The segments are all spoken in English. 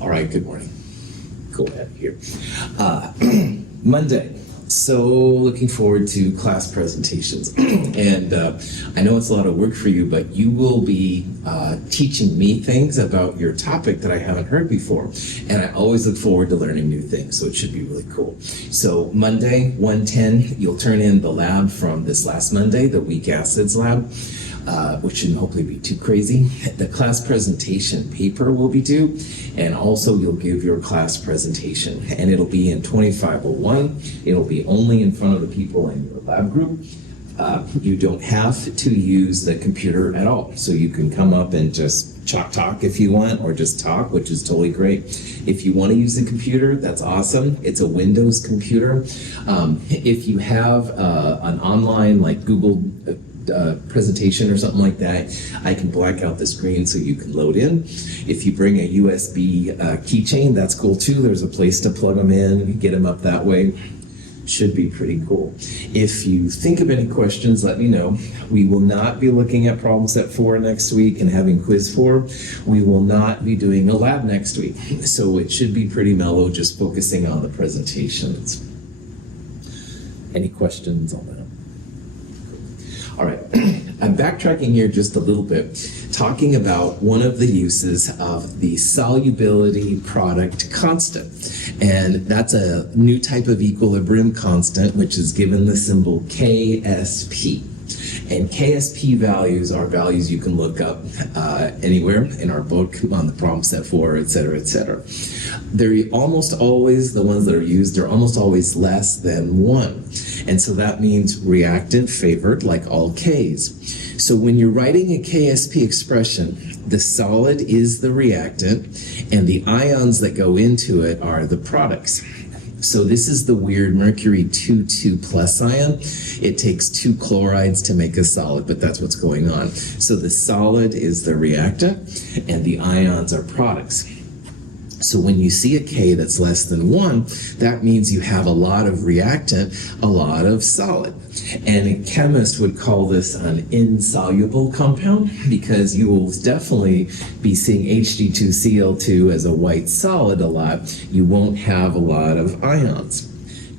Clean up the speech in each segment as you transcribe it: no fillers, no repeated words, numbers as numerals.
All right, good morning. Go ahead here. Monday. So looking forward to class presentations. And I know it's a lot of work for you, but you will be teaching me things about your topic that I haven't heard before. And I always look forward to learning new things, so it should be really cool. So Monday, 1:10, you'll turn in the lab from this last Monday, the weak acids lab. Which shouldn't hopefully be too crazy. The class presentation paper will be due, and also you'll give your class presentation, and it'll be in 2501. It'll be only in front of the people in your lab group. You don't have to use the computer at all, so you can come up and just talk if you want, or just talk, which is totally great. If you want to use the computer, that's awesome. It's a Windows computer. If you have an online like Google presentation or something like that, I can black out the screen so you can load in. If you bring a USB keychain, that's cool too. There's a place to plug them in, get them up that way. Should be pretty cool. If you think of any questions, let me know. We will not be looking at problem set 4 next week and having quiz 4. We will not be doing a lab next week. So it should be pretty mellow, just focusing on the presentations. Any questions on that? All right, I'm backtracking here just a little bit, talking about one of the uses of the solubility product constant. And that's a new type of equilibrium constant, which is given the symbol KSP. And KSP values are values you can look up anywhere in our book on the problem set 4, et cetera, et cetera. They're almost always, the ones that are used, they're almost always less than 1. And so that means reactant favored, like all Ks. So when you're writing a KSP expression, the solid is the reactant, and the ions that go into it are the products. So this is the weird mercury 2,2 plus ion. It takes 2 chlorides to make a solid, but that's what's going on. So the solid is the reactant, and the ions are products. So when you see a K that's less than 1, that means you have a lot of reactant, a lot of solid. And a chemist would call this an insoluble compound, because you will definitely be seeing Hg2Cl2 as a white solid a lot. You won't have a lot of ions.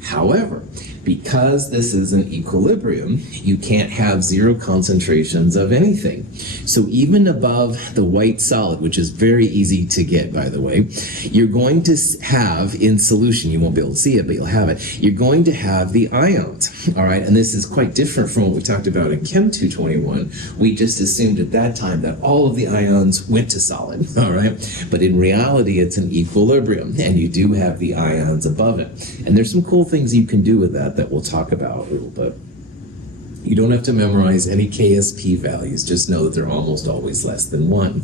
However, because this is an equilibrium, you can't have 0 concentrations of anything. So even above the white solid, which is very easy to get, by the way, you're going to have in solution, you won't be able to see it, but you'll have it, you're going to have the ions, all right? And this is quite different from what we talked about in Chem 221. We just assumed at that time that all of the ions went to solid, all right? But in reality, it's an equilibrium, and you do have the ions above it. And there's some cool things you can do with that we'll talk about a little bit. You don't have to memorize any KSP values, just know that they're almost always less than 1.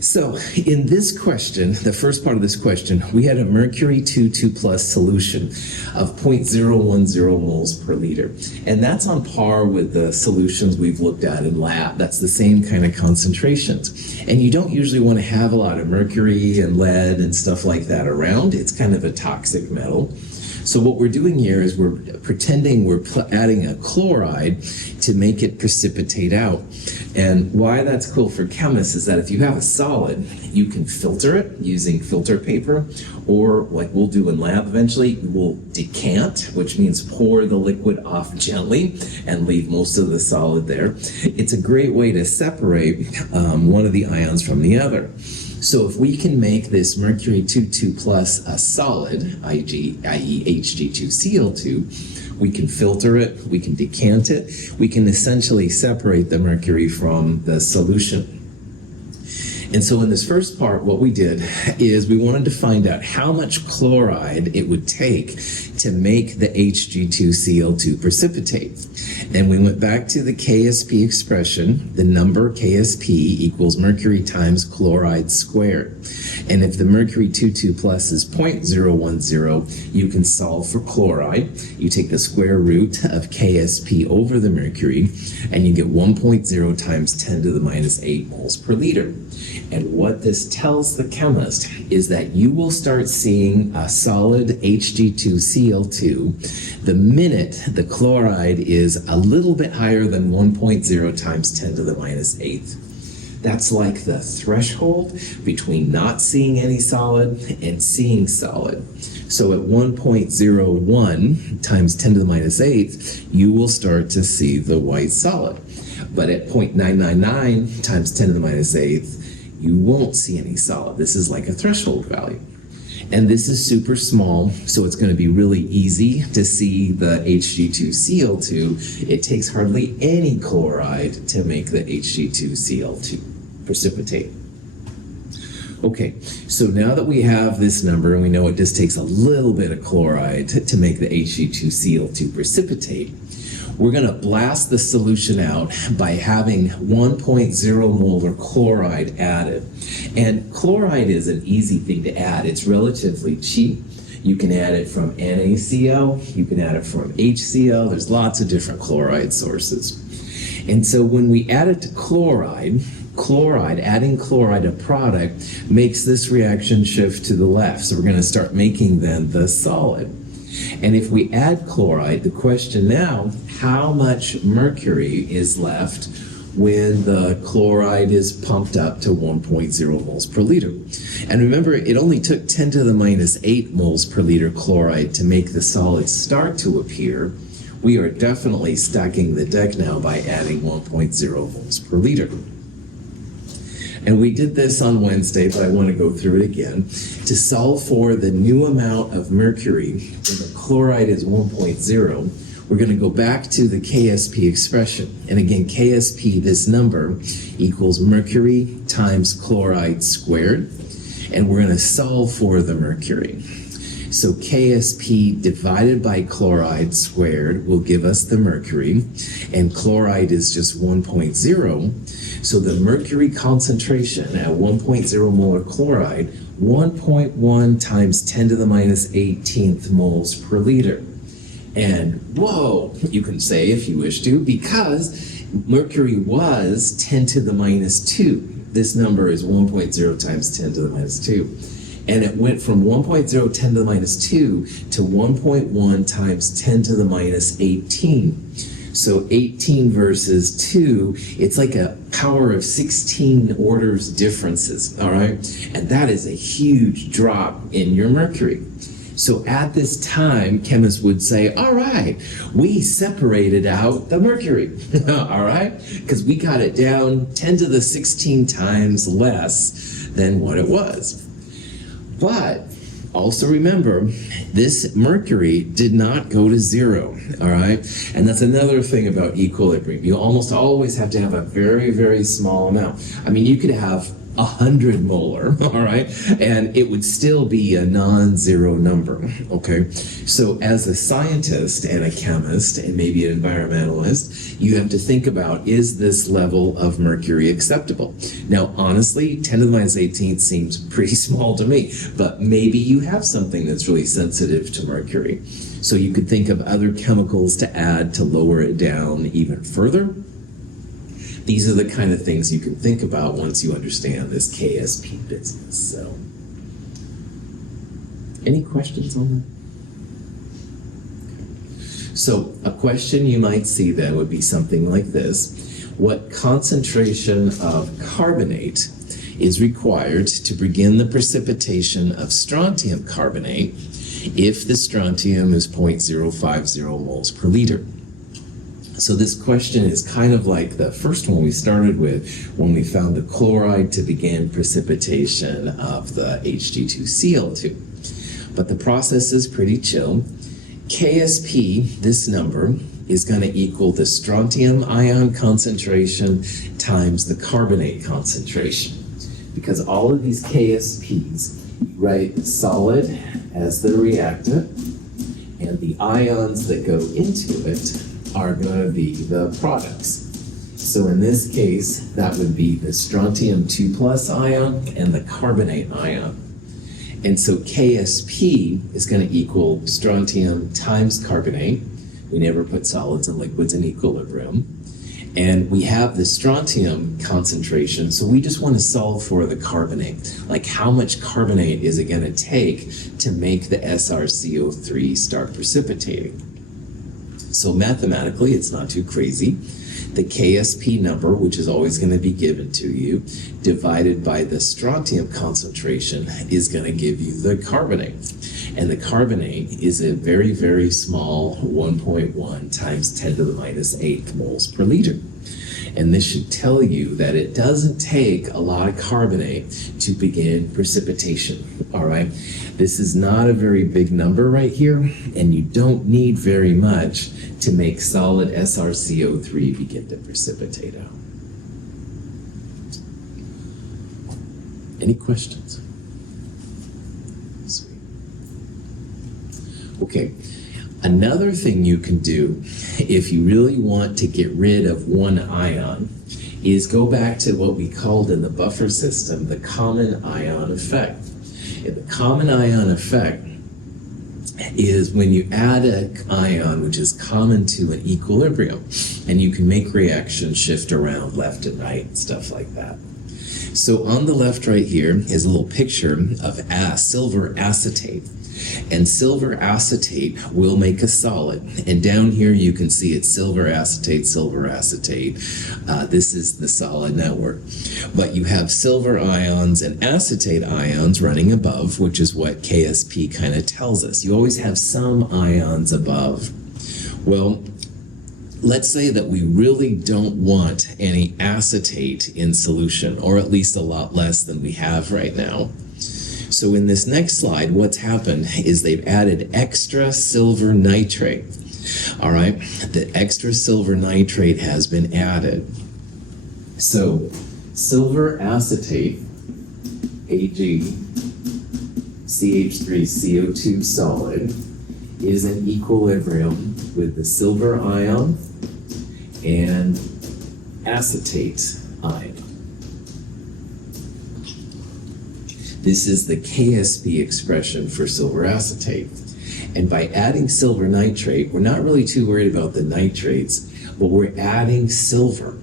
So in this question, the first part of this question, we had a mercury 2,2 plus solution of 0.010 moles per liter. And that's on par with the solutions we've looked at in lab. That's the same kind of concentrations. And you don't usually want to have a lot of mercury and lead and stuff like that around. It's kind of a toxic metal. So what we're doing here is we're pretending we're adding a chloride to make it precipitate out. And why that's cool for chemists is that if you have a solid, you can filter it using filter paper, or like we'll do in lab eventually, we'll decant, which means pour the liquid off gently and leave most of the solid there. It's a great way to separate one of the ions from the other. So if we can make this mercury 2,2 plus a solid, i.e. Hg2Cl2, we can filter it, we can decant it, we can essentially separate the mercury from the solution. And so in this first part, what we did is we wanted to find out how much chloride it would take to make the Hg2Cl2 precipitate. And we went back to the KSP expression. The number KSP equals mercury times chloride squared. And if the mercury 2,2 plus is 0.010, you can solve for chloride. You take the square root of KSP over the mercury, and you get 1.0 times 10 to the minus 8 moles per liter. And what this tells the chemist is that you will start seeing a solid Hg2Cl2 the minute the chloride is a little bit higher than 1.0 times 10 to the minus 8th. That's like the threshold between not seeing any solid and seeing solid. So at 1.01 times 10 to the minus 8th, you will start to see the white solid. But at 0.999 times 10 to the minus 8th, you won't see any solid. This is like a threshold value. And this is super small, so it's going to be really easy to see the Hg2Cl2. It takes hardly any chloride to make the Hg2Cl2 precipitate. Okay, so now that we have this number and we know it just takes a little bit of chloride to make the Hg2Cl2 precipitate, we're going to blast the solution out by having 1.0 molar chloride added. And chloride is an easy thing to add. It's relatively cheap. You can add it from NaCl, you can add it from HCl. There's lots of different chloride sources. And so when we add it to chloride, adding chloride to product makes this reaction shift to the left. So we're going to start making then the solid. And if we add chloride, the question now, how much mercury is left when the chloride is pumped up to 1.0 moles per liter? And remember, it only took 10 to the minus 8 moles per liter chloride to make the solid start to appear. We are definitely stacking the deck now by adding 1.0 moles per liter. And we did this on Wednesday, but I want to go through it again. To solve for the new amount of mercury when the chloride is 1.0, we're going to go back to the KSP expression. And again, KSP, this number, equals mercury times chloride squared. And we're going to solve for the mercury. So KSP divided by chloride squared will give us the mercury, and chloride is just 1.0. So the mercury concentration at 1.0 molar chloride, 1.1 times 10 to the minus 18th moles per liter. And whoa, you can say if you wish to, because mercury was 10 to the minus 2. This number is 1.0 times 10 to the minus 2. And it went from 1.0 10 to the minus 2 to 1.1 times 10 to the minus 18. So 18 versus 2, it's like a power of 16 orders differences, all right? And that is a huge drop in your mercury. So at this time, chemists would say, all right, we separated out the mercury, all right? Because we got it down 10 to the 16 times less than what it was. But also remember, this mercury did not go to 0, all right? And that's another thing about equilibrium. You almost always have to have a very, very small amount. I mean, you could have 100 molar, all right? And it would still be a non-zero number, okay? So as a scientist and a chemist and maybe an environmentalist, you have to think about, is this level of mercury acceptable? Now, honestly, 10 to the minus 18th seems pretty small to me, but maybe you have something that's really sensitive to mercury. So you could think of other chemicals to add to lower it down even further. These are the kind of things you can think about once you understand this KSP business. So, any questions on that? So, a question you might see then would be something like this. What concentration of carbonate is required to begin the precipitation of strontium carbonate if the strontium is 0.050 moles per liter? So this question is kind of like the first one we started with when we found the chloride to begin precipitation of the Hg2Cl2. But the process is pretty chill. KSP, this number, is going to equal the strontium ion concentration times the carbonate concentration. Because all of these KSPs, write solid as the reactant, and the ions that go into it are going to be the products. So in this case, that would be the strontium 2 plus ion and the carbonate ion. And so KSP is going to equal strontium times carbonate. We never put solids and liquids in equilibrium. And we have the strontium concentration, so we just want to solve for the carbonate. Like, how much carbonate is it going to take to make the SrCO3 start precipitating? So mathematically, it's not too crazy. the KSP number, which is always going to be given to you, divided by the strontium concentration is going to give you the carbonate. And the carbonate is a very, very small 1.1 times 10 to the minus 8 moles per liter. And this should tell you that it doesn't take a lot of carbonate to begin precipitation, all right? This is not a very big number right here, and you don't need very much to make solid SrCO3 begin to precipitate out. Any questions? Sweet. Okay. Another thing you can do if you really want to get rid of one ion is go back to what we called in the buffer system the common ion effect. And the common ion effect is when you add an ion which is common to an equilibrium, and you can make reactions shift around left and right and stuff like that. So on the left right here is a little picture of silver acetate. And silver acetate will make a solid. And down here you can see it's silver acetate, silver acetate. This is the solid network. But you have silver ions and acetate ions running above, which is what KSP kind of tells us. You always have some ions above. Well, let's say that we really don't want any acetate in solution, or at least a lot less than we have right now. So in this next slide, what's happened is they've added extra silver nitrate. All right, the extra silver nitrate has been added. So silver acetate, Ag, CH3CO2 solid, is in equilibrium with the silver ion and acetate ion. This is the KSP expression for silver acetate. And by adding silver nitrate, we're not really too worried about the nitrates, but we're adding silver.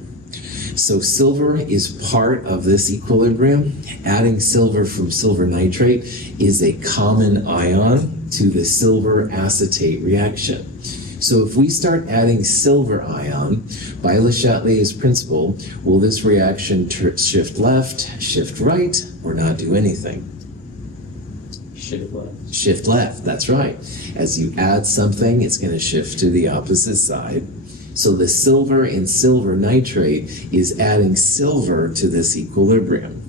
So silver is part of this equilibrium. Adding silver from silver nitrate is a common ion to the silver acetate reaction. So if we start adding silver ion by Le Chatelier's principle, will this reaction shift left, shift right, or not do anything? Shift left. Shift left, that's right. As you add something, it's going to shift to the opposite side. So the silver in silver nitrate is adding silver to this equilibrium.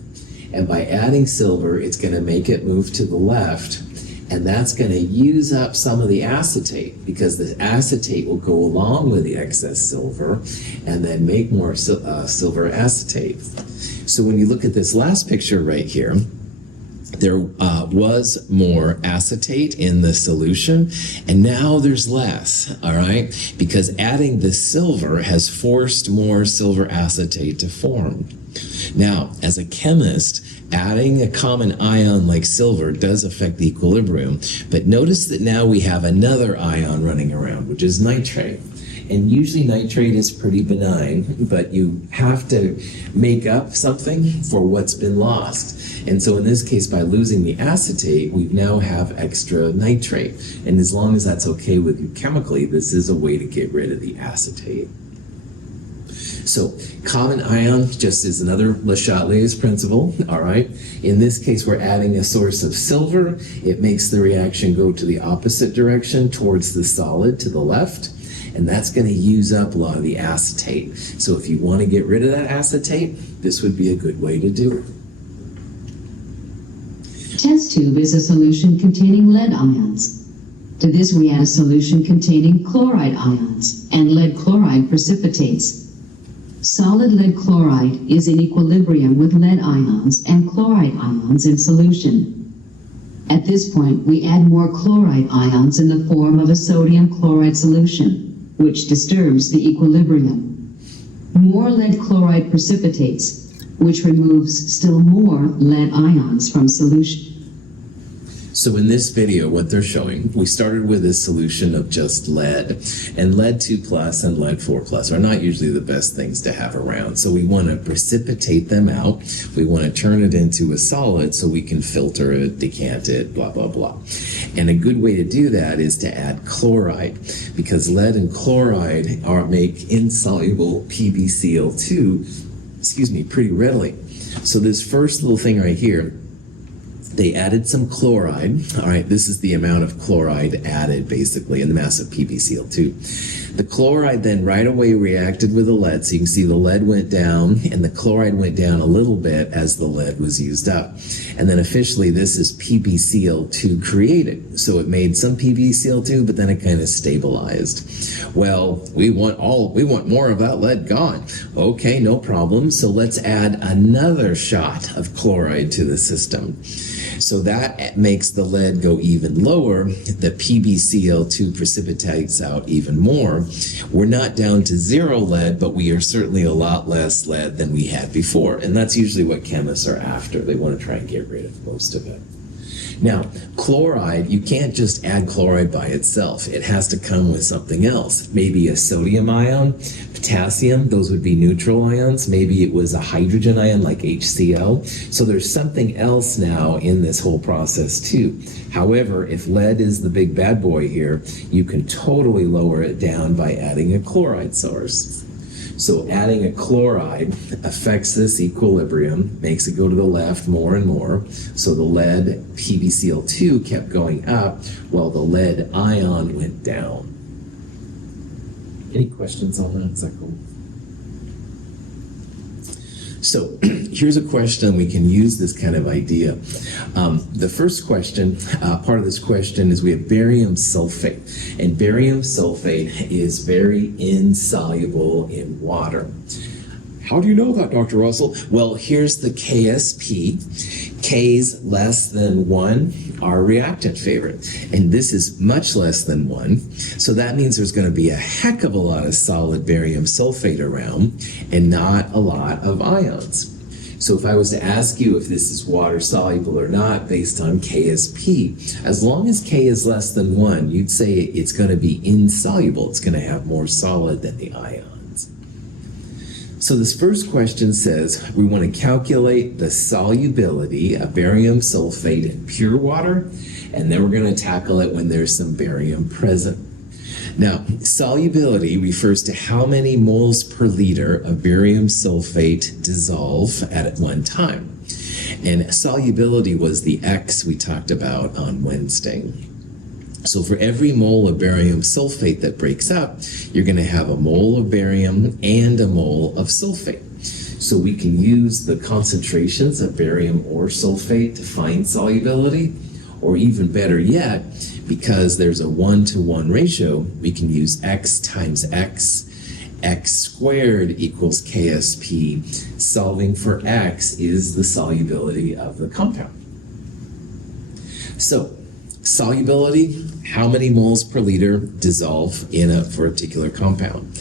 And by adding silver, it's going to make it move to the left. And that's going to use up some of the acetate, because the acetate will go along with the excess silver and then make more silver acetate. So when you look at this last picture right here, there was more acetate in the solution, and now there's less, all right? Because adding the silver has forced more silver acetate to form. Now, as a chemist, adding a common ion like silver does affect the equilibrium, but notice that now we have another ion running around, which is nitrate. And usually nitrate is pretty benign, but you have to make up something for what's been lost. And so in this case, by losing the acetate, we now have extra nitrate. And as long as that's okay with you chemically, this is a way to get rid of the acetate. So common ion just is another Le Chatelier's principle, all right? In this case, we're adding a source of silver. It makes the reaction go to the opposite direction, towards the solid to the left, and that's going to use up a lot of the acetate. So if you want to get rid of that acetate, this would be a good way to do it. Test tube is a solution containing lead ions. To this we add a solution containing chloride ions, and lead chloride precipitates. Solid lead chloride is in equilibrium with lead ions and chloride ions in solution. At this point, we add more chloride ions in the form of a sodium chloride solution, which disturbs the equilibrium. More lead chloride precipitates, which removes still more lead ions from solution. So in this video, what they're showing, we started with a solution of just lead, and lead 2 plus and lead 4 plus are not usually the best things to have around. So we want to precipitate them out. We want to turn it into a solid so we can filter it, decant it, blah, blah, blah. And a good way to do that is to add chloride, because lead and chloride make insoluble PbCl2, pretty readily. So this first little thing right here, they added some chloride. All right, this is the amount of chloride added basically in the mass of PbCl2. The chloride then right away reacted with the lead. So you can see the lead went down and the chloride went down a little bit as the lead was used up. And then officially this is PbCl2 created. So it made some PbCl2, but then it kind of stabilized. Well, we want more of that lead gone. Okay, no problem. So let's add another shot of chloride to the system. So that makes the lead go even lower. The PbCl2 precipitates out even more. We're not down to 0 lead, but we are certainly a lot less lead than we had before. And that's usually what chemists are after. They want to try and get rid of most of it. Now, chloride, you can't just add chloride by itself. It has to come with something else. Maybe a sodium ion, potassium, those would be neutral ions. Maybe it was a hydrogen ion like HCl. So there's something else now in this whole process too. However, if lead is the big bad boy here, you can totally lower it down by adding a chloride source. So adding a chloride affects this equilibrium, makes it go to the left more and more. So the lead PbCl2 kept going up while the lead ion went down. Any questions on that? Is that cool? So here's a question. We can use this kind of idea. The first question, part of this question is we have barium sulfate. And barium sulfate is very insoluble in water. How do you know that, Dr. Russell? Well, here's the KSP. K's less than 1, our reactant favorite. And this is much less than 1. So that means there's going to be a heck of a lot of solid barium sulfate around and not a lot of ions. So if I was to ask you if this is water soluble or not based on KSP, as long as K is less than 1, you'd say it's going to be insoluble. It's going to have more solid than the ions. So this first question says we want to calculate the solubility of barium sulfate in pure water, and then we're going to tackle it when there's some barium present. Now, solubility refers to how many moles per liter of barium sulfate dissolve at one time. And solubility was the X we talked about on Wednesday. So for every mole of barium sulfate that breaks up, you're going to have a mole of barium and a mole of sulfate. So we can use the concentrations of barium or sulfate to find solubility, or even better yet, because there's a 1-to-1 ratio, we can use X times X. X squared equals KSP. Solving for X is the solubility of the compound. So, solubility, how many moles per liter dissolve in a particular compound?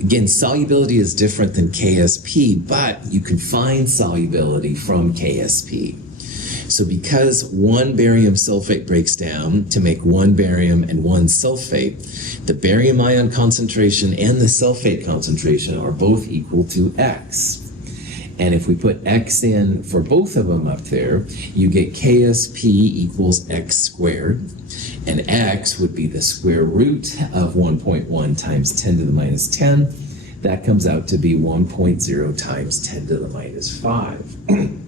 Again, solubility is different than KSP, but you can find solubility from KSP. So because 1 barium sulfate breaks down to make 1 barium and 1 sulfate, the barium ion concentration and the sulfate concentration are both equal to X. And if we put X in for both of them up there, you get KSP equals X squared. And X would be the square root of 1.1 times 10 to the minus 10. That comes out to be 1.0 times 10 to the minus 5.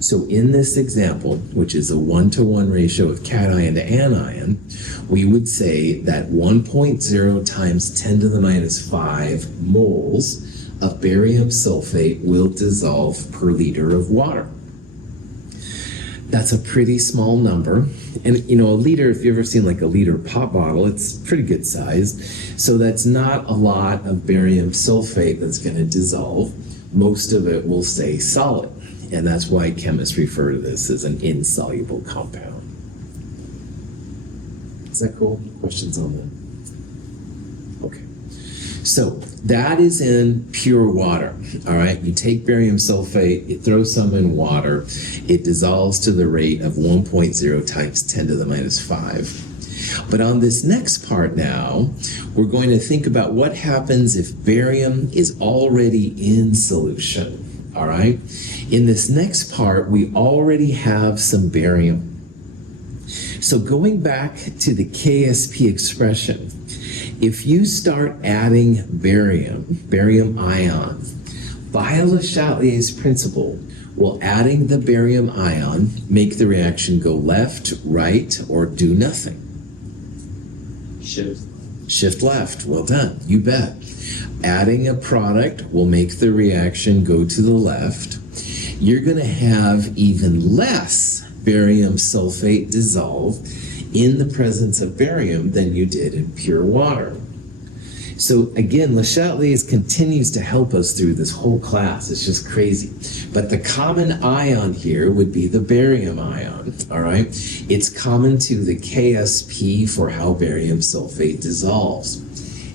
So in this example, which is a 1-to-1 ratio of cation to anion, we would say that 1.0 times 10 to the minus 5 moles of barium sulfate will dissolve per liter of water. That's a pretty small number. And you know, a liter, if you've ever seen like a liter pop bottle, it's pretty good size. So that's not a lot of barium sulfate that's going to dissolve. Most of it will stay solid. And that's why chemists refer to this as an insoluble compound. Is that cool? Questions on that? Okay. So that is in pure water, all right? You take barium sulfate, you throw some in water, it dissolves to the rate of 1.0 times 10 to the minus 5. But on this next part now, we're going to think about what happens if barium is already in solution, all right? In this next part, we already have some barium. So going back to the KSP expression, if you start adding barium ion, by Le Chatelier's principle, will adding the barium ion make the reaction go left, right, or do nothing? Shift. Shift left. Well done. You bet. Adding a product will make the reaction go to the left. You're going to have even less barium sulfate dissolve in the presence of barium than you did in pure water. So again, Le Chatelier continues to help us through this whole class. It's just crazy. But the common ion here would be the barium ion, all right? It's common to the KSP for how barium sulfate dissolves.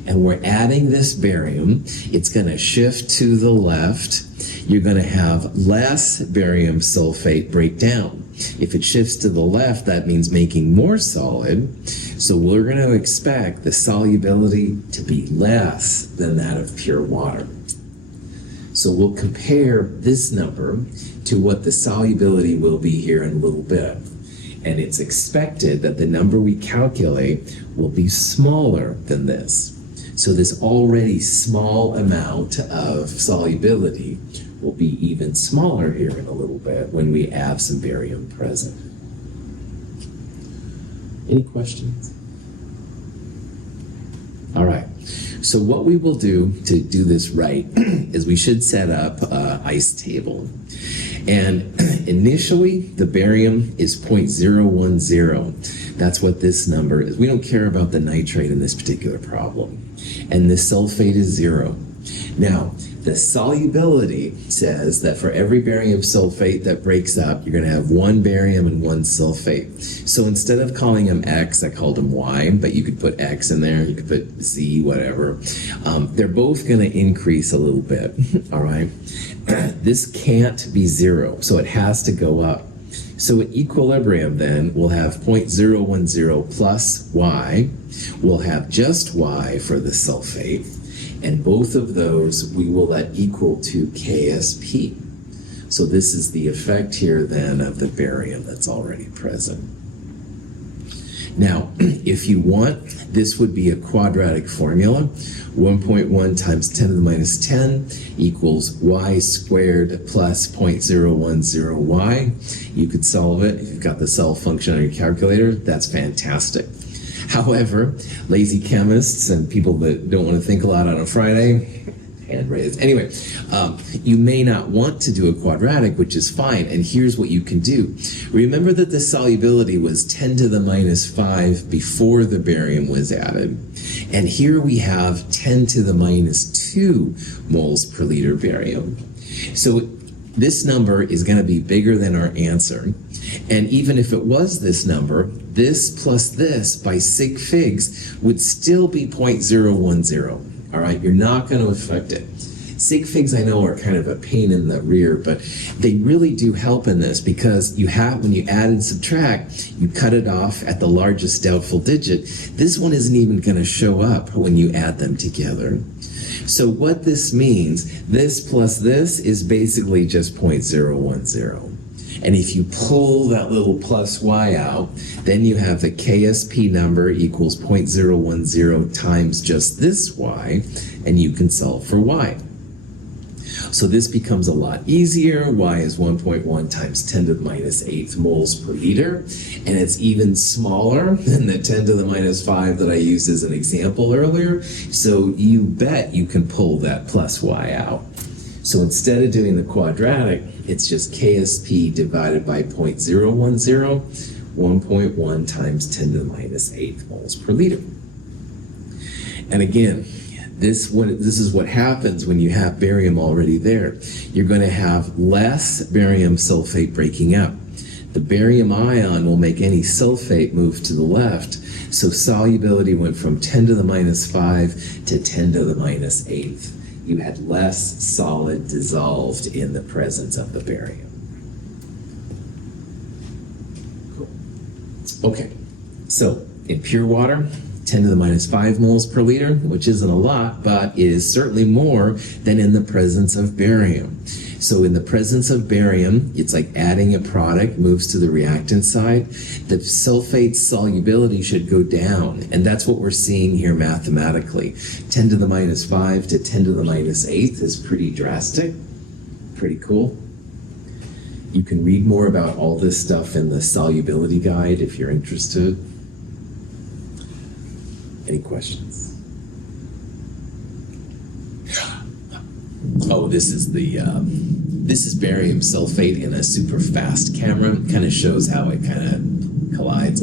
And we're adding this barium. It's going to shift to the left. You're going to have less barium sulfate break down. If it shifts to the left, that means making more solid. So we're going to expect the solubility to be less than that of pure water. So we'll compare this number to what the solubility will be here in a little bit. And it's expected that the number we calculate will be smaller than this. So this already small amount of solubility will be even smaller here in a little bit when we have some barium present. Any questions? All right. So what we will do to do this right is we should set up an ice table. And initially, the barium is 0.010. That's what this number is. We don't care about the nitrate in this particular problem. And the sulfate is 0. Now, the solubility says that for every barium sulfate that breaks up, you're going to have one barium and one sulfate. So instead of calling them X, I called them Y, but you could put X in there, you could put Z, whatever. They're both going to increase a little bit, all right? This can't be 0, so it has to go up. So at equilibrium then, we'll have 0.010 plus Y. We'll have just Y for the sulfate. And both of those we will let equal to KSP. So this is the effect here then of the barium that's already present. Now, if you want, this would be a quadratic formula. 1.1 times 10 to the minus 10 equals y squared plus 0.010y. You could solve it if you've got the solve function on your calculator. That's fantastic. However, lazy chemists and people that don't want to think a lot on a Friday, hand raised. Anyway, you may not want to do a quadratic, which is fine. And here's what you can do. Remember that the solubility was 10 to the minus 5 before the barium was added. And here we have 10 to the minus 2 moles per liter barium. So this number is going to be bigger than our answer. And even if it was this number, this plus this by sig figs would still be 0.010. All right, you're not going to affect it. Sig figs, I know, are kind of a pain in the rear, but they really do help in this because you have, when you add and subtract, you cut it off at the largest doubtful digit. This one isn't even going to show up when you add them together. So what this means, this plus this is basically just 0.010. And if you pull that little plus y out, then you have the KSP number equals 0.010 times just this y, and you can solve for y. So this becomes a lot easier. Y is 1.1 times 10 to the minus 8 moles per liter, and it's even smaller than the 10 to the minus 5 that I used as an example earlier. So you bet you can pull that plus y out. So instead of doing the quadratic, it's just KSP divided by 0.010, 1.1 times 10 to the minus 8 moles per liter. And again, this is what happens when you have barium already there. You're going to have less barium sulfate breaking up. The barium ion will make any sulfate move to the left, so solubility went from 10 to the minus 5 to 10 to the minus 8. You had less solid dissolved in the presence of the barium. Cool. Okay, so in pure water, 10 to the minus 5 moles per liter, which isn't a lot, but is certainly more than in the presence of barium. So in the presence of barium, it's like adding a product moves to the reactant side. The sulfate solubility should go down, and that's what we're seeing here mathematically. 10 to the minus 5 to 10 to the minus 8 is pretty drastic, pretty cool. You can read more about all this stuff in the solubility guide if you're interested. Any questions? Oh, this is barium sulfate in a super fast camera. Kind of shows how it kind of collides.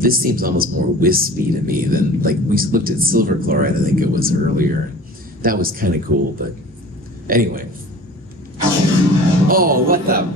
This seems almost more wispy to me than, like, we looked at silver chloride, I think it was earlier. That was kind of cool, but anyway. Oh, what the?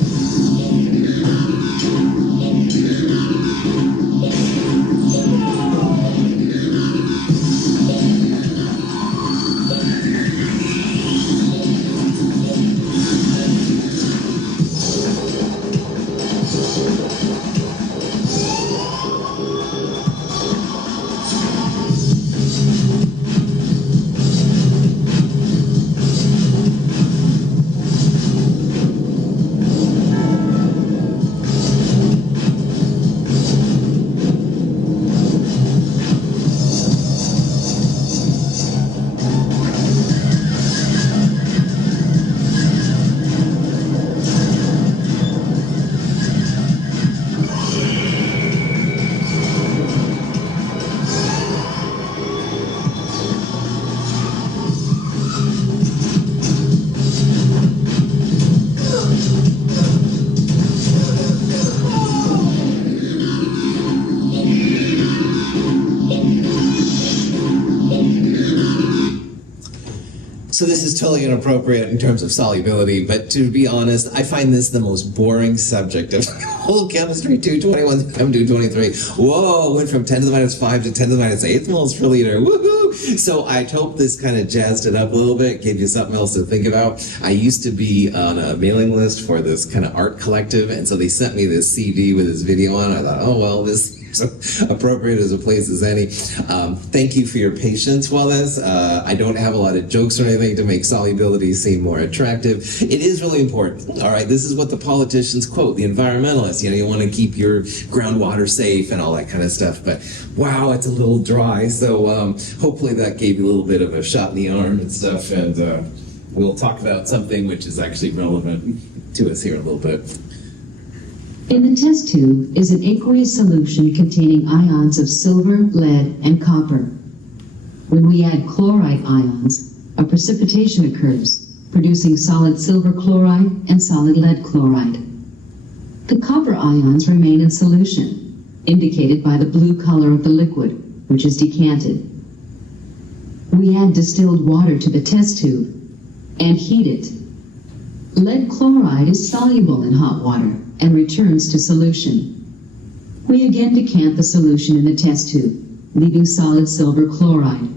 So this is totally inappropriate in terms of solubility, but to be honest, I find this the most boring subject of whole chemistry. 221, 223. Whoa, went from 10 to the minus 5 to 10 to the minus 8 moles per liter. Woohoo! So I hope this kind of jazzed it up a little bit, gave you something else to think about. I used to be on a mailing list for this kind of art collective, and so they sent me this CD with this video on it. I thought, oh, well, this is appropriate as a place as any. Thank you for your patience while this. I don't have a lot of jokes or anything to make solubility seem more attractive. It is really important. All right, this is what the politicians quote, the environmentalists. You know, you want to keep your groundwater safe and all that kind of stuff. But wow, it's a little dry. So hopefully that gave you a little bit of a shot in the arm and stuff. And we'll talk about something which is actually relevant to us here in a little bit. In the test tube is an aqueous solution containing ions of silver, lead, and copper. When we add chloride ions, a precipitation occurs, producing solid silver chloride and solid lead chloride. The copper ions remain in solution, indicated by the blue color of the liquid, which is decanted. We add distilled water to the test tube and heat it. Lead chloride is soluble in hot water and returns to solution. We again decant the solution in the test tube, leaving solid silver chloride.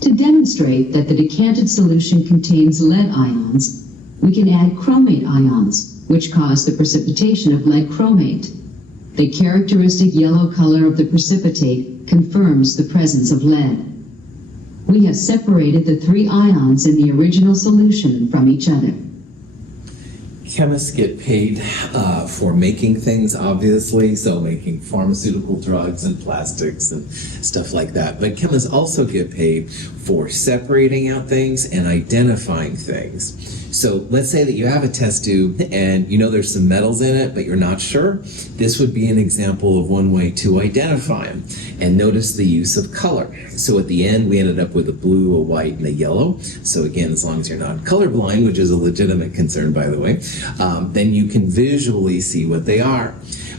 To demonstrate that the decanted solution contains lead ions, we can add chromate ions, which cause the precipitation of lead chromate. The characteristic yellow color of the precipitate confirms the presence of lead. We have separated the three ions in the original solution from each other. Chemists get paid for making things, obviously, so making pharmaceutical drugs and plastics and stuff like that. But chemists also get paid for separating out things and identifying things. So let's say that you have a test tube and you know there's some metals in it, but you're not sure. This would be an example of one way to identify them. And notice the use of color. So at the end, we ended up with a blue, a white, and a yellow. So again, as long as you're not colorblind, which is a legitimate concern, by the way, then you can visually see what they are.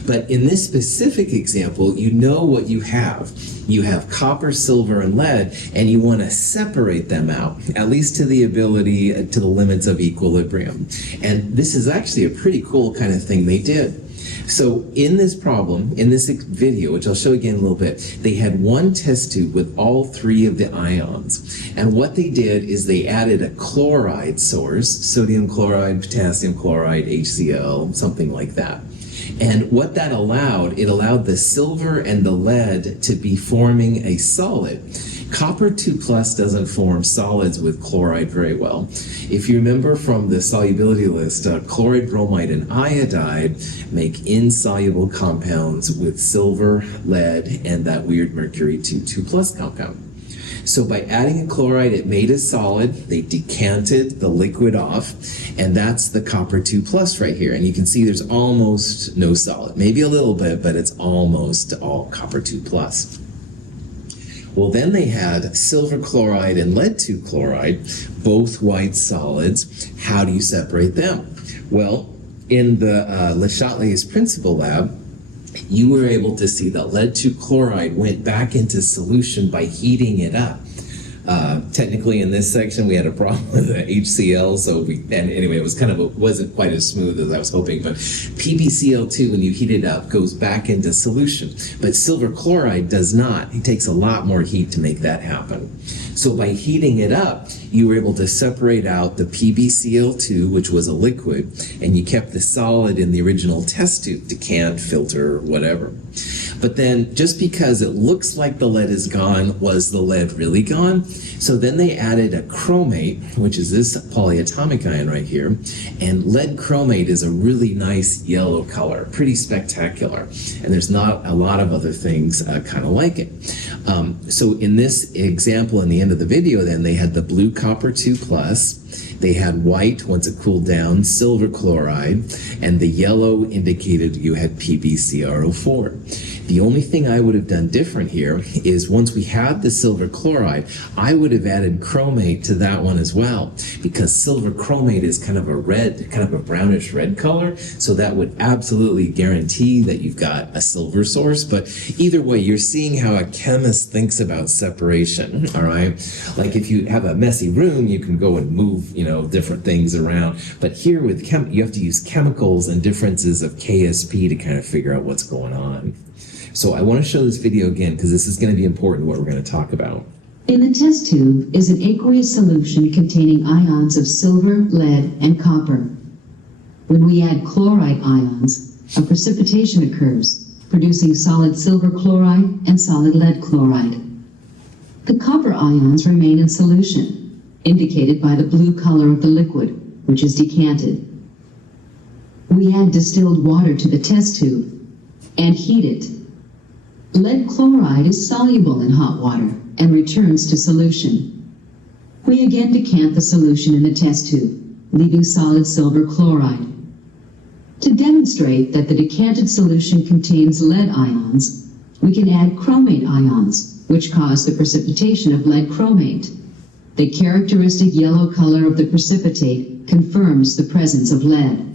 But in this specific example, you know what you have. You have copper, silver, and lead, and you want to separate them out, at least to the ability, to the limits of equilibrium. And this is actually a pretty cool kind of thing they did. So in this problem, in this video, which I'll show again in a little bit, they had one test tube with all three of the ions. And what they did is they added a chloride source, sodium chloride, potassium chloride, HCl, something like that. And what that allowed, it allowed the silver and the lead to be forming a solid. Copper 2 plus doesn't form solids with chloride very well. If you remember from the solubility list, chloride, bromide, and iodide make insoluble compounds with silver, lead, and that weird mercury 2 plus compound. So by adding a chloride, it made a solid. They decanted the liquid off, and that's the copper 2 plus right here. And you can see there's almost no solid, maybe a little bit, but it's almost all copper 2 plus. Well, then they had silver chloride and lead 2 chloride, both white solids. How do you separate them? Well, in the Le Chatelier's principal lab, you were able to see that lead 2 chloride went back into solution by heating it up. Technically, in this section, we had a problem with the HCl, and anyway, it was wasn't quite as smooth as I was hoping, but PbCl2, when you heat it up, goes back into solution. But silver chloride does not. It takes a lot more heat to make that happen. So by heating it up, you were able to separate out the PbCl2, which was a liquid, and you kept the solid in the original test tube, decant, filter, whatever. But then, just because it looks like the lead is gone, was the lead really gone? So then they added a chromate, which is this polyatomic ion right here, and lead chromate is a really nice yellow color, pretty spectacular. And there's not a lot of other things kind of like it. So in this example, in the end of the video, then they had the blue copper 2 plus, they had white, once it cooled down, silver chloride, and the yellow indicated you had PbCrO4. The only thing I would have done different here is once we had the silver chloride, I would have added chromate to that one as well, because silver chromate is kind of a red, kind of a brownish red color, so that would absolutely guarantee that you've got a silver source. But either way, you're seeing how a chemist thinks about separation, all right? Like if you have a messy room, you can go and move, different things around. But here with you have to use chemicals and differences of KSP to kind of figure out what's going on. So I want to show this video again because this is going to be important what we're going to talk about. In the test tube is an aqueous solution containing ions of silver, lead, and copper. When we add chloride ions, a precipitation occurs, producing solid silver chloride and solid lead chloride. The copper ions remain in solution, indicated by the blue color of the liquid, which is decanted. We add distilled water to the test tube and heat it. Lead chloride is soluble in hot water and returns to solution. We again decant the solution in the test tube, leaving solid silver chloride. To demonstrate that the decanted solution contains lead ions, we can add chromate ions, which cause the precipitation of lead chromate. The characteristic yellow color of the precipitate confirms the presence of lead.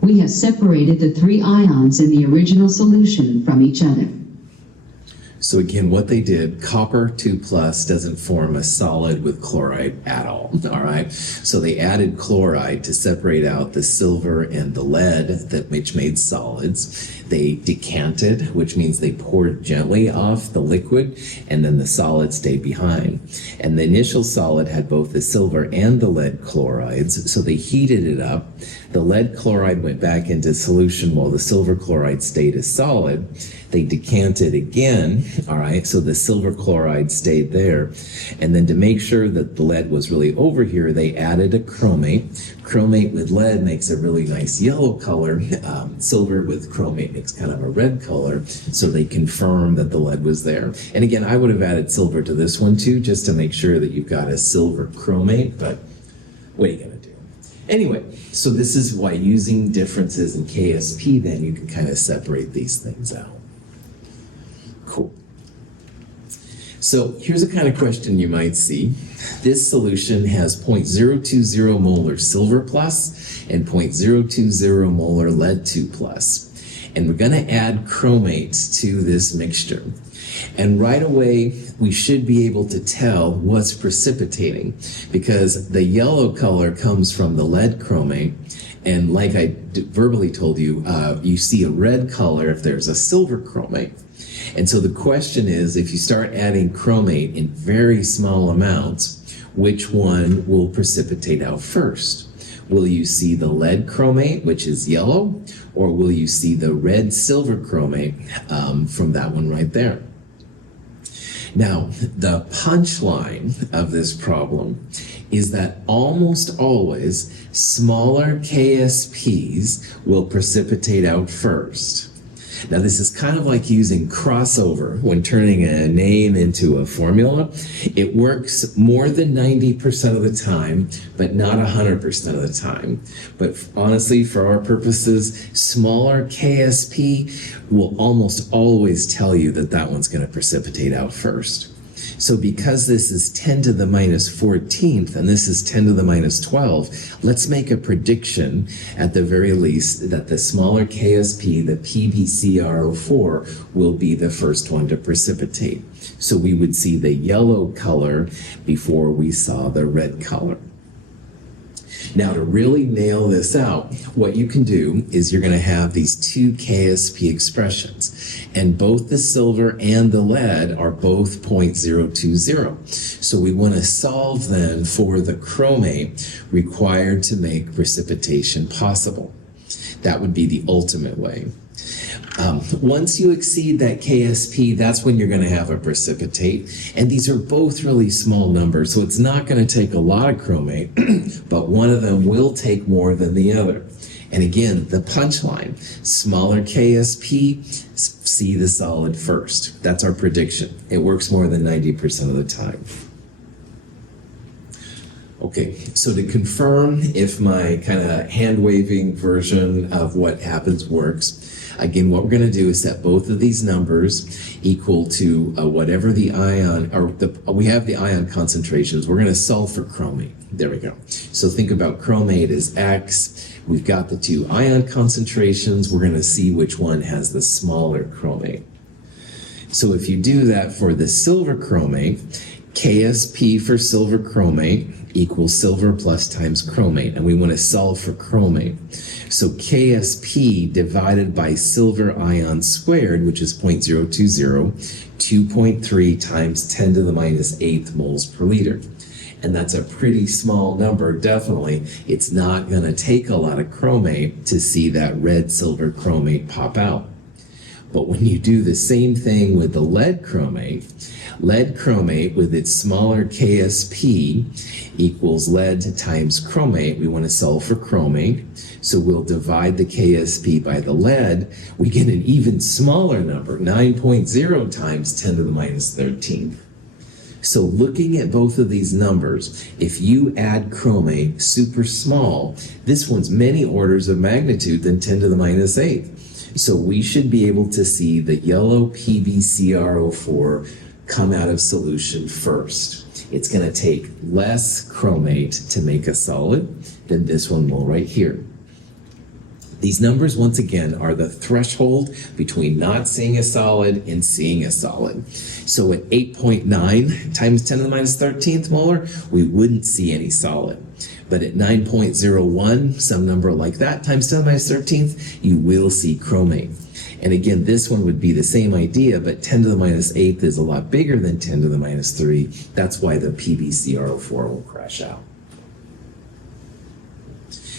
We have separated the three ions in the original solution from each other. So again, what they did, copper 2 plus doesn't form a solid with chloride at all right? So they added chloride to separate out the silver and the lead, which made solids. They decanted, which means they poured gently off the liquid, and then the solid stayed behind. And the initial solid had both the silver and the lead chlorides, so they heated it up. The lead chloride went back into solution while the silver chloride stayed as solid. They decanted again, all right, so the silver chloride stayed there. And then to make sure that the lead was really over here, they added a chromate. Chromate with lead makes a really nice yellow color. Silver with chromate makes kind of a red color, so they confirm that the lead was there. And again, I would have added silver to this one too, just to make sure that you've got a silver chromate, but what are you gonna do? Anyway, so this is why using differences in KSP, then you can kind of separate these things out. Cool. So here's a kind of question you might see. This solution has 0.020 molar silver plus and 0.020 molar lead 2 plus. And we're going to add chromates to this mixture. And right away, we should be able to tell what's precipitating, because the yellow color comes from the lead chromate And like I verbally told you, you see a red color if there's a silver chromate. And so the question is, if you start adding chromate in very small amounts, which one will precipitate out first? Will you see the lead chromate, which is yellow, or will you see the red silver chromate from that one right there? Now, the punchline of this problem is that almost always smaller KSPs will precipitate out first. Now, this is kind of like using crossover when turning a name into a formula. It works more than 90% of the time, but not 100% of the time. But honestly, for our purposes, smaller KSP will almost always tell you that that one's going to precipitate out first. So because this is 10 to the minus 14th and this is 10 to the minus 12, let's make a prediction at the very least that the smaller KSP, the PbCrO4, will be the first one to precipitate. So we would see the yellow color before we saw the red color. Now, to really nail this out, what you can do is you're going to have these two KSP expressions, and both the silver and the lead are both 0.020. So we want to solve then for the chromate required to make precipitation possible. That would be the ultimate way. Once you exceed that KSP, that's when you're going to have a precipitate. And these are both really small numbers, so it's not going to take a lot of chromate, but one of them will take more than the other. And again, the punchline, smaller KSP, see the solid first. That's our prediction. It works more than 90% of the time. Okay, so to confirm if my kind of hand-waving version of what happens works, again, what we're going to do is set both of these numbers equal to whatever the ion, or we have the ion concentrations. We're going to solve for chromate. There we go. So think about chromate as X. We've got the two ion concentrations. We're going to see which one has the smaller chromate. So if you do that for the silver chromate, KSP for silver chromate equals silver plus times chromate, and we want to solve for chromate. So KSP divided by silver ion squared, which is 0.020, 2.3 times 10 to the minus 8th moles per liter. And that's a pretty small number, definitely. It's not going to take a lot of chromate to see that red silver chromate pop out. But when you do the same thing with the lead chromate with its smaller KSP equals lead times chromate. We want to solve for chromate. So we'll divide the KSP by the lead. We get an even smaller number, 9.0 times 10 to the minus 13th. So looking at both of these numbers, if you add chromate super small, this one's many orders of magnitude than 10 to the minus 8th. So we should be able to see the yellow PbCrO4 come out of solution first. It's going to take less chromate to make a solid than this one will right here. These numbers, once again, are the threshold between not seeing a solid and seeing a solid. So at 8.9 times 10 to the minus 13th molar, we wouldn't see any solid. But at 9.01, some number like that, times 10 to the minus 13th, you will see chromate. And again, this one would be the same idea, but 10 to the minus 8th is a lot bigger than 10 to the minus 3. That's why the PbCrO4 will crash out.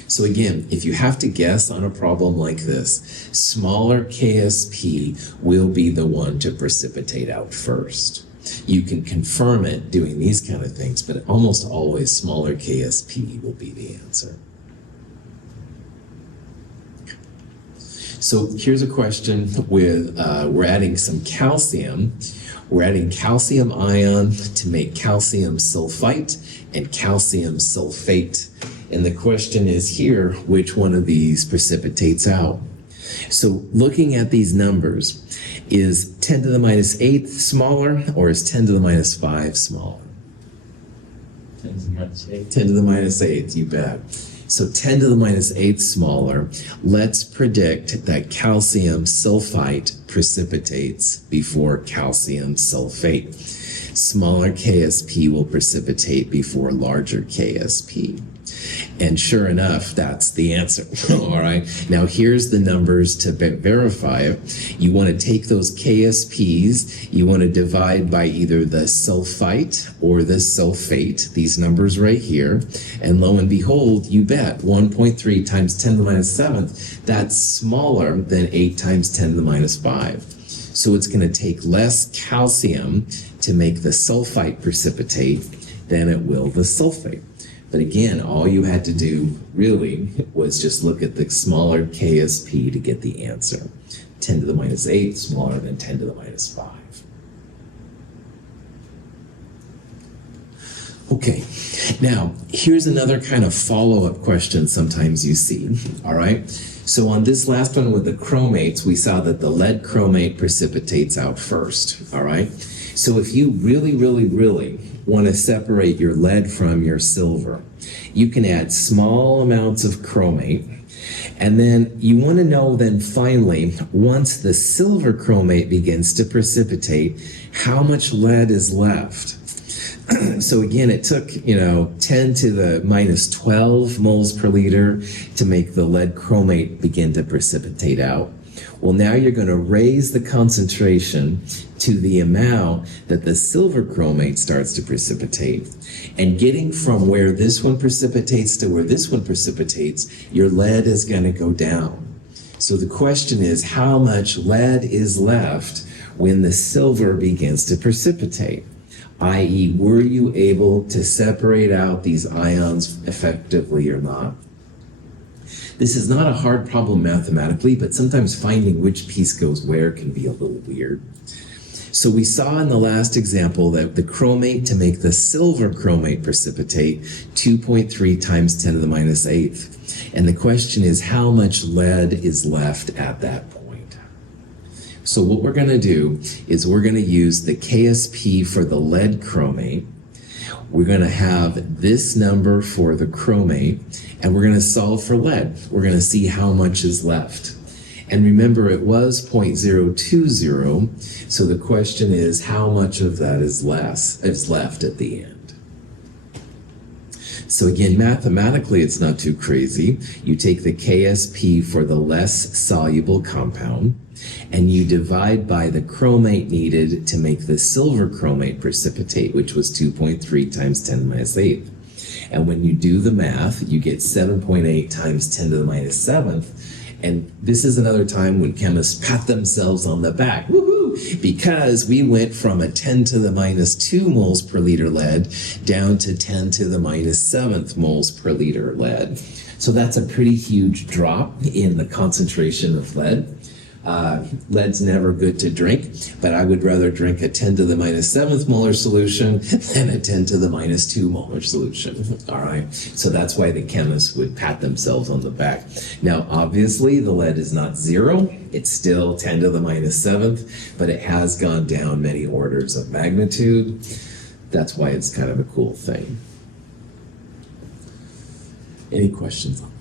So again, if you have to guess on a problem like this, smaller KSP will be the one to precipitate out first. You can confirm it doing these kind of things, but almost always smaller KSP will be the answer. So here's a question with, we're adding some calcium. We're adding calcium ion to make calcium sulfite and calcium sulfate. And the question is here, which one of these precipitates out? So looking at these numbers, is 10 to the minus 8th smaller, or is 10 to the minus 5 smaller? 10 to the minus 8th. 10 to the minus 8th, you bet. So 10 to the minus 8th smaller. Let's predict that calcium sulfite precipitates before calcium sulfate. Smaller KSP will precipitate before larger KSP. And sure enough, that's the answer. All right. Now here's the numbers to verify it. You want to take those KSPs, you want to divide by either the sulfite or the sulfate, these numbers right here. And lo and behold, you bet 1.3 times 10 to the minus 7th, that's smaller than 8 times 10 to the minus 5. So it's going to take less calcium to make the sulfite precipitate than it will the sulfate. But again, all you had to do really was just look at the smaller KSP to get the answer. 10 to the minus 8, smaller than 10 to the minus 5. Okay, now here's another kind of follow-up question sometimes you see, all right? So on this last one with the chromates, we saw that the lead chromate precipitates out first, all right? So if you really want to separate your lead from your silver, you can add small amounts of chromate, and then you want to know then finally, once the silver chromate begins to precipitate, how much lead is left. So again, it took, 10 to the minus 12 moles per liter to make the lead chromate begin to precipitate out. Well, now you're going to raise the concentration to the amount that the silver chromate starts to precipitate. And getting from where this one precipitates to where this one precipitates, your lead is going to go down. So the question is, how much lead is left when the silver begins to precipitate? I.e., were you able to separate out these ions effectively or not? This is not a hard problem mathematically, but sometimes finding which piece goes where can be a little weird. So we saw in the last example that the chromate to make the silver chromate precipitate 2.3 times 10 to the minus 8th. And the question is, how much lead is left at that point? So what we're going to do is we're going to use the KSP for the lead chromate. We're going to have this number for the chromate, and we're going to solve for lead. We're going to see how much is left. And remember, it was 0.020, so the question is, how much of that is left at the end? So again, mathematically, it's not too crazy. You take the KSP for the less soluble compound, and you divide by the chromate needed to make the silver chromate precipitate, which was 2.3 times 10 to the minus 8th. And when you do the math, you get 7.8 times 10 to the minus 7th. And this is another time when chemists pat themselves on the back. Woohoo! Because we went from a 10 to the minus 2 moles per liter lead down to 10 to the minus 7th moles per liter lead. So that's a pretty huge drop in the concentration of lead. Lead's never good to drink, but I would rather drink a 10 to the minus 7th molar solution than a 10 to the minus 2 molar solution. All right. So that's why the chemists would pat themselves on the back. Now, obviously, the lead is not 0. It's still 10 to the minus 7th, but it has gone down many orders of magnitude. That's why it's kind of a cool thing. Any questions on that?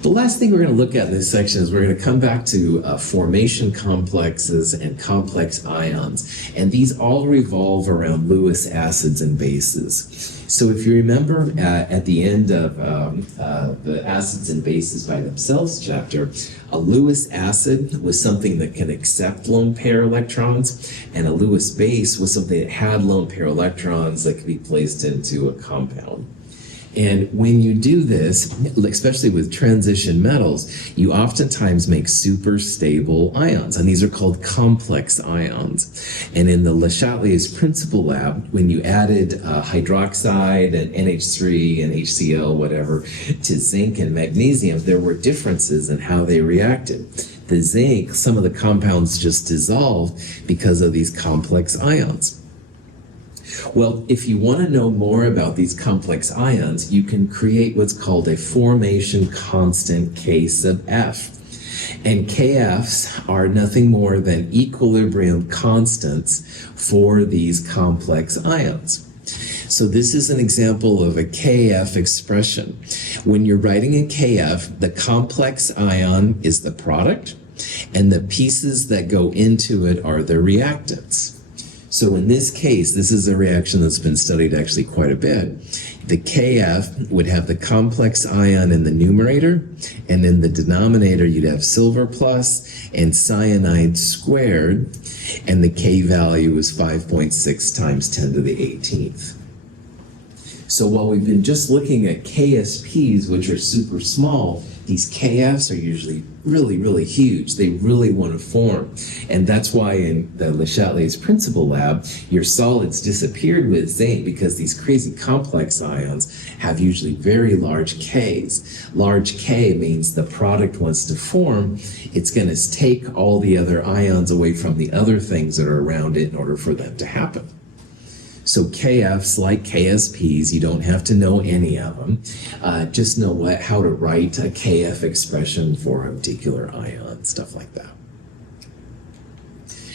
The last thing we're going to look at in this section is we're going to come back to formation complexes and complex ions. And these all revolve around Lewis acids and bases. So if you remember at the end of the acids and bases by themselves chapter, a Lewis acid was something that can accept lone pair electrons, and a Lewis base was something that had lone pair electrons that could be placed into a compound. And when you do this, especially with transition metals, you oftentimes make super stable ions, and these are called complex ions. And in the Le Chatelier's principal lab, when you added hydroxide and NH3 and HCl, whatever, to zinc and magnesium, there were differences in how they reacted. The zinc, some of the compounds just dissolved because of these complex ions. Well, if you want to know more about these complex ions, you can create what's called a formation constant K sub F. And KFs are nothing more than equilibrium constants for these complex ions. So this is an example of a KF expression. When you're writing a KF, the complex ion is the product, and the pieces that go into it are the reactants. So in this case, this is a reaction that's been studied actually quite a bit. The KF would have the complex ion in the numerator, and in the denominator you'd have silver plus and cyanide squared, and the K value is 5.6 times 10 to the 18th. So while we've been just looking at KSPs, which are super small, these KFs are usually really, really huge. They really want to form. And that's why in the Le Chatelier's principal lab, your solids disappeared with zinc, because these crazy complex ions have usually very large Ks. Large K means the product wants to form. It's going to take all the other ions away from the other things that are around it in order for them to happen. So KFs, like KSPs, you don't have to know any of them. Just know how to write a KF expression for a particular ion, stuff like that.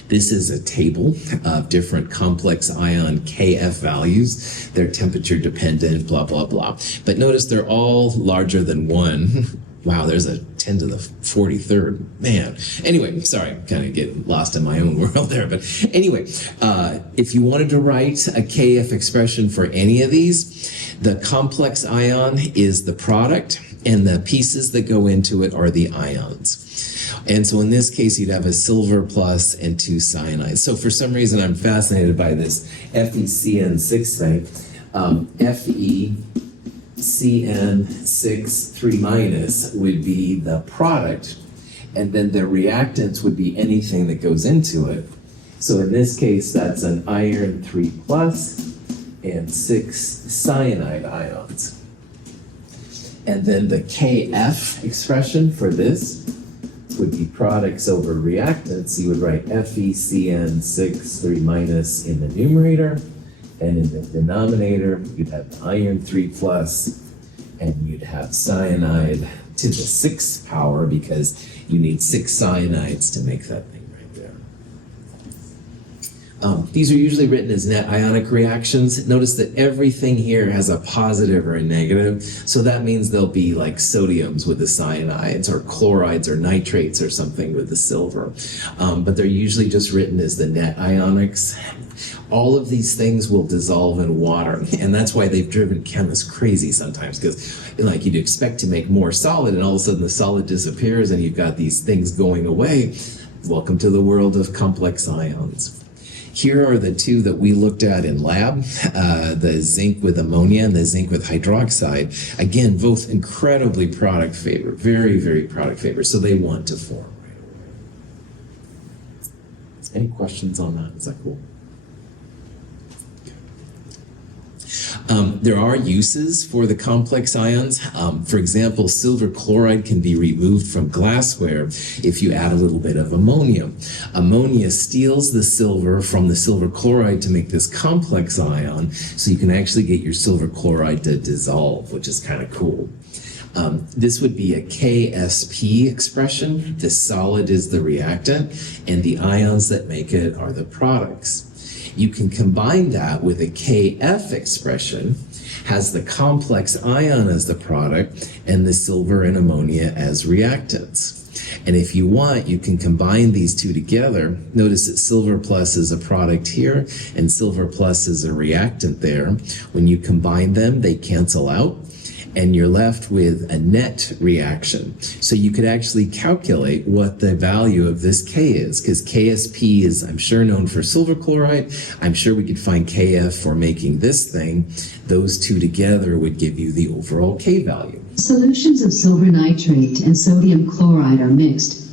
This is a table of different complex ion KF values. They're temperature dependent, blah, blah, blah. But notice they're all larger than 1. Wow, there's a 10 to the 43rd. Man. Anyway, sorry, I'm kind of getting lost in my own world there. But anyway, if you wanted to write a KF expression for any of these, the complex ion is the product, and the pieces that go into it are the ions. And so in this case, you'd have a silver plus and 2 cyanides. So for some reason, I'm fascinated by this FeCN6 thing. FeCN6 3 minus would be the product, and then the reactants would be anything that goes into it. So in this case, that's an iron 3 plus and 6 cyanide ions. And then the KF expression for this would be products over reactants. You would write FeCN6 3 minus in the numerator, and in the denominator, you'd have iron 3 plus, and you'd have cyanide to the 6th power, because you need 6 cyanides to make that thing right there. These are usually written as net ionic reactions. Notice that everything here has a positive or a negative, so that means there'll be like sodiums with the cyanides, or chlorides or nitrates or something with the silver. But they're usually just written as the net ionics. All of these things will dissolve in water, and that's why they've driven chemists crazy sometimes, because like you'd expect to make more solid, and all of a sudden the solid disappears and you've got these things going away. Welcome to the world of complex ions. Here are the two that we looked at in lab, the zinc with ammonia and the zinc with hydroxide. Again, both incredibly product favored, very, very product favored, so they want to form right away. Any questions on that? Is that cool? There are uses for the complex ions. For example, silver chloride can be removed from glassware if you add a little bit of ammonia. Ammonia steals the silver from the silver chloride to make this complex ion, so you can actually get your silver chloride to dissolve, which is kind of cool. This would be a KSP expression. The solid is the reactant, and the ions that make it are the products. You can combine that with a KF expression, has the complex ion as the product and the silver and ammonia as reactants. And if you want, you can combine these two together. Notice that silver plus is a product here and silver plus is a reactant there. When you combine them, they cancel out, and you're left with a net reaction. So you could actually calculate what the value of this K is, because KSP is, I'm sure, known for silver chloride. I'm sure we could find KF for making this thing. Those two together would give you the overall K value. Solutions of silver nitrate and sodium chloride are mixed.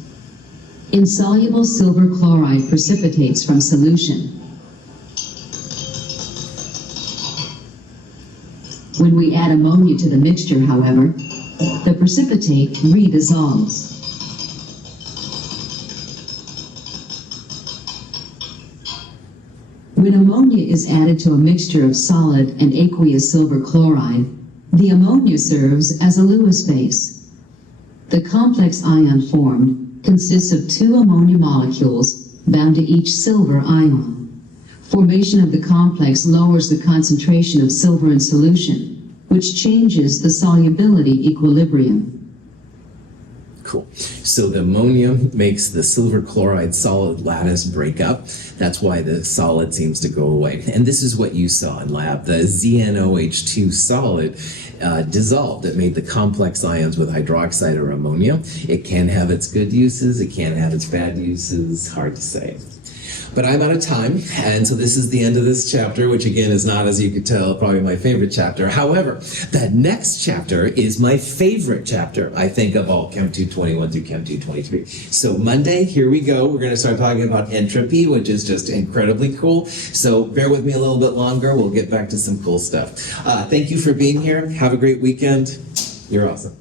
Insoluble silver chloride precipitates from solution. When we add ammonia to the mixture, however, the precipitate redissolves. When ammonia is added to a mixture of solid and aqueous silver chloride, the ammonia serves as a Lewis base. The complex ion formed consists of 2 ammonia molecules bound to each silver ion. Formation of the complex lowers the concentration of silver in solution, which changes the solubility equilibrium. cool. So the ammonia makes the silver chloride solid lattice break up. That's why the solid seems to go away. And this is what you saw in lab. The ZnOH2 solid dissolved. It made the complex ions with hydroxide or ammonia. It can have its good uses. It can have its bad uses. Hard to say. But I'm out of time, and so this is the end of this chapter, which again is not, as you could tell, probably my favorite chapter. However, that next chapter is my favorite chapter, I think, of all Chem 221 through Chem 223. So Monday, here we go. We're going to start talking about entropy, which is just incredibly cool. So bear with me a little bit longer. We'll get back to some cool stuff. Thank you for being here. Have a great weekend. You're awesome.